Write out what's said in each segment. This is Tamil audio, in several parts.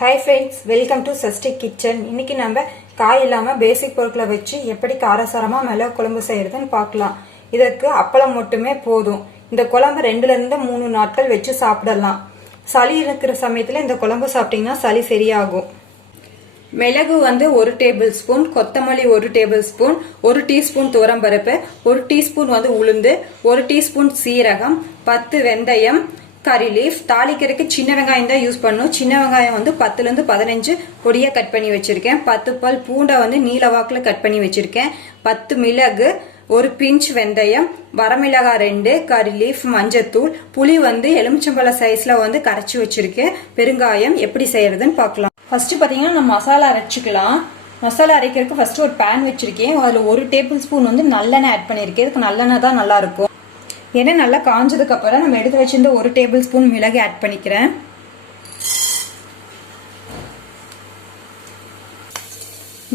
ஹாய் ஃப்ரெண்ட்ஸ், வெல்கம் டு சஸ்டிக் கிச்சன். இன்னைக்கு நம்ம காய் இல்லாமல் பேசிக் பொருட்களை வச்சு எப்படி காரசாரமாக மிளகு குழம்பு செய்யறதுன்னு பார்க்கலாம். இதற்கு அப்பளம் மட்டுமே போதும். இந்த குழம்பு 2-3 நாட்கள் வச்சு சாப்பிடலாம். சளி இருக்கிற சமயத்தில் இந்த குழம்பு சாப்பிட்டீங்கன்னா சளி சரியாகும். மிளகு 1 டேபிள் ஸ்பூன், கொத்தமல்லி 1 டேபிள் ஸ்பூன், 1 டீஸ்பூன் துவரம்பருப்பு, 1 டீஸ்பூன் உளுந்து, 1 டீஸ்பூன் சீரகம், 10 வெந்தயம், கறி லீஃப். தாளிக்கிறதுக்கு சின்ன வெங்காயம் தான் யூஸ் பண்ணும். சின்ன வெங்காயம் 10 to 15 பொடியா கட் பண்ணி வச்சிருக்கேன். 10 பல் பூண்டை நீல வாக்குல கட் பண்ணி வச்சிருக்கேன். 10 மிளகு, 1 பிஞ்ச் வெந்தயம், வரமிளகாய் 2, கறி லீஃப், மஞ்சத்தூள், புளி எலுமிச்சம்பழ சைஸ்ல கரைச்சி வச்சிருக்கேன். பெருங்காயம். எப்படி செய்யறதுன்னு பார்க்கலாம். ஃபர்ஸ்ட் பாத்தீங்கன்னா நம்ம மசாலா அரைச்சிக்கலாம். மசாலா அரைக்கிறதுக்கு ஃபர்ஸ்ட் ஒரு பேன் வச்சிருக்கேன். அதுல 1 டேபிள் ஸ்பூன் நல்லெண்ணெய் ஆட் பண்ணிருக்கேன். இதுக்கு நல்லெண்ணெய் தான் நல்லா இருக்கும். எண்ணெய் நல்லா காஞ்சதுக்கு அப்புறம் நம்ம எடுத்து வச்சிருந்த 1 டேபிள் ஸ்பூன் மிளகு ஆட் பண்ணிக்கிறேன்.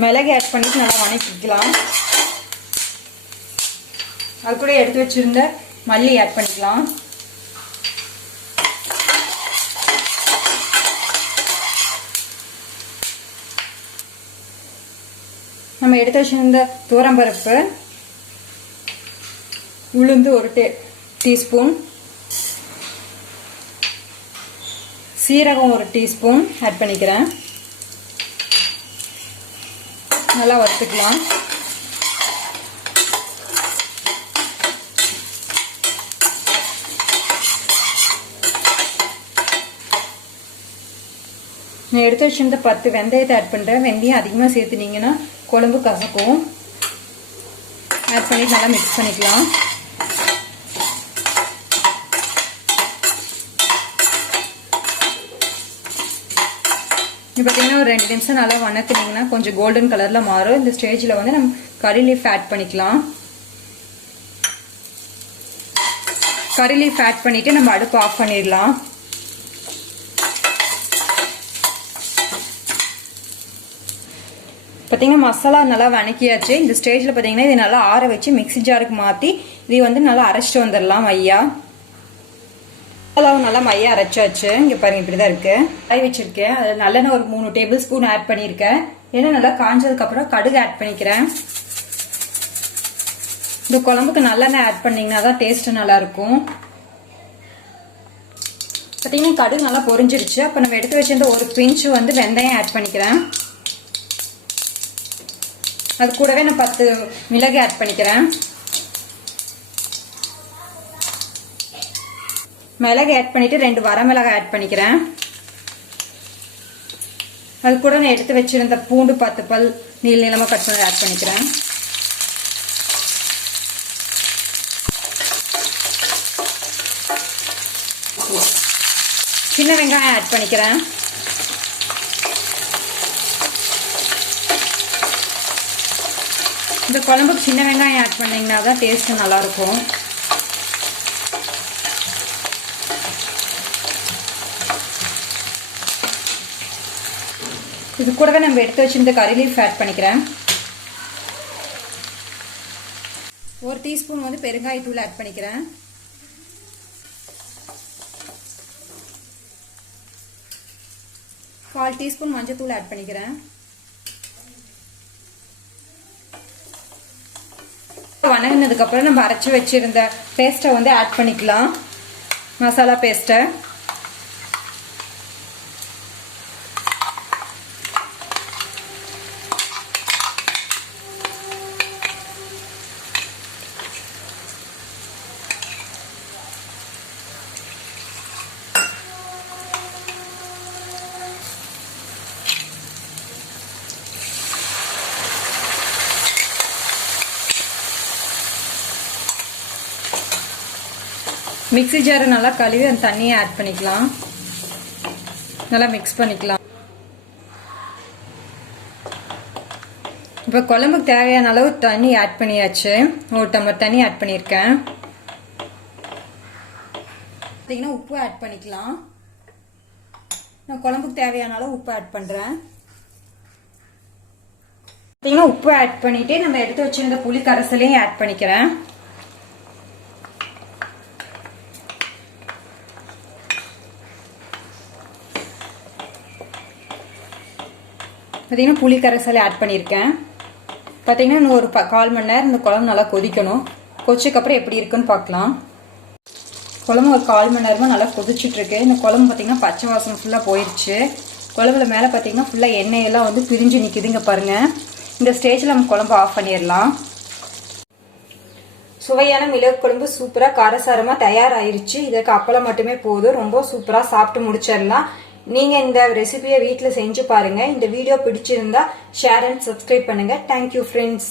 மிளகு ஆட் பண்ணிட்டு நல்லா வணக்கிக்கலாம். அது கூட எடுத்து வச்சிருந்த மல்லி ஆட் பண்ணிக்கலாம். நம்ம எடுத்து வச்சிருந்த துவரம்பருப்பு, உளுந்து 1 டீஸ்பூன், சீரகம் 1 டீஸ்பூன் ஆட் பண்ணிக்கிறேன். நல்லா வறுத்துக்கலாம். நான் எடுத்து வச்சிருந்த 10 வெந்தயத்தை ஆட் பண்றேன். வெந்தயம் அதிகமாக சேர்த்துனீங்கன்னா குழம்பு கசக்கும். ஆட் பண்ணிட்டு நல்லா மிக்ஸ் பண்ணிக்கலாம். இப்போ பார்த்தீங்கன்னா ஒரு 2 நிமிஷம் நல்லா வணக்குனீங்கன்னா கொஞ்சம் கோல்டன் கலர்ல மாறும். இந்த ஸ்டேஜில் நம்ம கறி லீஃப் ஆட் பண்ணிக்கலாம். கறி லீஃப் ஆட் பண்ணிட்டு நம்ம அடுப்பு ஆஃப் பண்ணிடலாம். பார்த்தீங்கன்னா மசாலா நல்லா வணக்கியாச்சு. இந்த ஸ்டேஜில் பார்த்தீங்கன்னா இது நல்லா ஆற வச்சு மிக்ஸி ஜாருக்கு மாற்றி இது நல்லா அரைச்சிட்டு வந்துடலாம் மையா. மசாலாவும் நல்லா மையா அரைச்சாச்சு. இங்கே பாருங்க இப்படிதான் இருக்கு. காய் வச்சிருக்கேன். அதில் நல்லெண்ணெய் ஒரு 3 டேபிள் ஸ்பூன் ஆட் பண்ணியிருக்கேன். எண்ணெய் நல்லா காஞ்சதுக்கு அப்புறம் கடுகு ஆட் பண்ணிக்கிறேன். இந்த குழம்புக்கு நல்லெண்ணெய் ஆட் பண்ணீங்கன்னா தான் டேஸ்ட் நல்லா இருக்கும். பார்த்தீங்கன்னா கடுகு நல்லா பொரிஞ்சிருச்சு. அப்போ நம்ம எடுத்து வச்சிருந்த 1 பிஞ்ச் வெந்தயம் ஆட் பண்ணிக்கிறேன். அது கூடவே நான் 10 மிளகு ஆட் பண்ணிக்கிறேன். மிளகு ஆட் பண்ணிட்டு 2 வரமிளகாய் ஆட் பண்ணிக்கிறேன். அது கூட நான் எடுத்து வச்சிருந்த பூண்டு 10 பல் நீளமா கட் பண்ணி ஆட் பண்ணிக்கிறேன். சின்ன வெங்காயம் ஆட் பண்ணிக்கிறேன். இந்த குழம்புக்கு சின்ன வெங்காயம் ஆட் பண்ணீங்கன்னா தான் டேஸ்ட் நல்லா இருக்கும். இது கூடவே நம்ம எடுத்து வச்சிருந்த கறி லீஃப் ஆட் பண்ணிக்கிறேன். 1 டீஸ்பூன் பெருங்காயத்தூள் ஆட் பண்ணிக்கிறேன். கால் டீஸ்பூன் மஞ்சத்தூள் ஆட் பண்ணிக்கிறேன். வணங்கினதுக்கு அப்புறம் நம்ம அரைச்சி வச்சிருந்த பேஸ்ட்டை ஆட் பண்ணிக்கலாம். மசாலா பேஸ்ட்டை மிக்ஸி ஜாரை நல்லா கழுவி அந்த தண்ணியை ஆட் பண்ணிக்கலாம். நல்லா மிக்ஸ் பண்ணிக்கலாம். இப்போ குழம்புக்கு தேவையான அளவு தண்ணி ஆட் பண்ணியாச்சு. 1 டம்ளர் தண்ணி ஆட் பண்ணியிருக்கேன். பார்த்தீங்கன்னா உப்பு ஆட் பண்ணிக்கலாம். நான் குழம்புக்கு தேவையான அளவு உப்பு ஆட் பண்ணுறேன். பார்த்தீங்கன்னா உப்பு ஆட் பண்ணிட்டு நம்ம எடுத்து வச்சிருந்த புளி கரைசலையும் ஆட் பண்ணிக்கிறேன். பார்த்தீங்கன்னா புளி கரைசலை ஆட் பண்ணியிருக்கேன். பார்த்தீங்கன்னா இன்னும் ஒரு 1/4 மணி நேரம் இந்த குழம்பு நல்லா கொதிக்கணும். கொதிச்சக்கப்புறம் எப்படி இருக்குன்னு பார்க்கலாம். குழம்பு ஒரு 1/4 மணி நேரமாக நல்லா கொதிச்சுட்ருக்கு. இந்த குழம்பு பார்த்தீங்கன்னா பச்சை வாசனை ஃபுல்லாக போயிடுச்சு. குழம்புல மேலே பார்த்தீங்கன்னா ஃபுல்லாக எண்ணெயெல்லாம் வந்து பிரிஞ்சு நிற்கிதுங்க பாருங்கள். இந்த ஸ்டேஜில் நம்ம குழம்பு ஆஃப் பண்ணிடலாம். சுவையான மிளகு குழம்பு சூப்பராக காரசாரமாக தயாராகிருச்சு. இதற்கு அப்பளம் மட்டுமே போதும். ரொம்ப சூப்பராக சாப்பிட்டு முடிச்சிடலாம். நீங்கள் இந்த ரெசிபியை வீட்டில் செஞ்சு பாருங்கள். இந்த வீடியோ பிடிச்சிருந்தா ஷேர் அண்ட் சப்ஸ்கிரைப் பண்ணுங்கள். Thank you friends.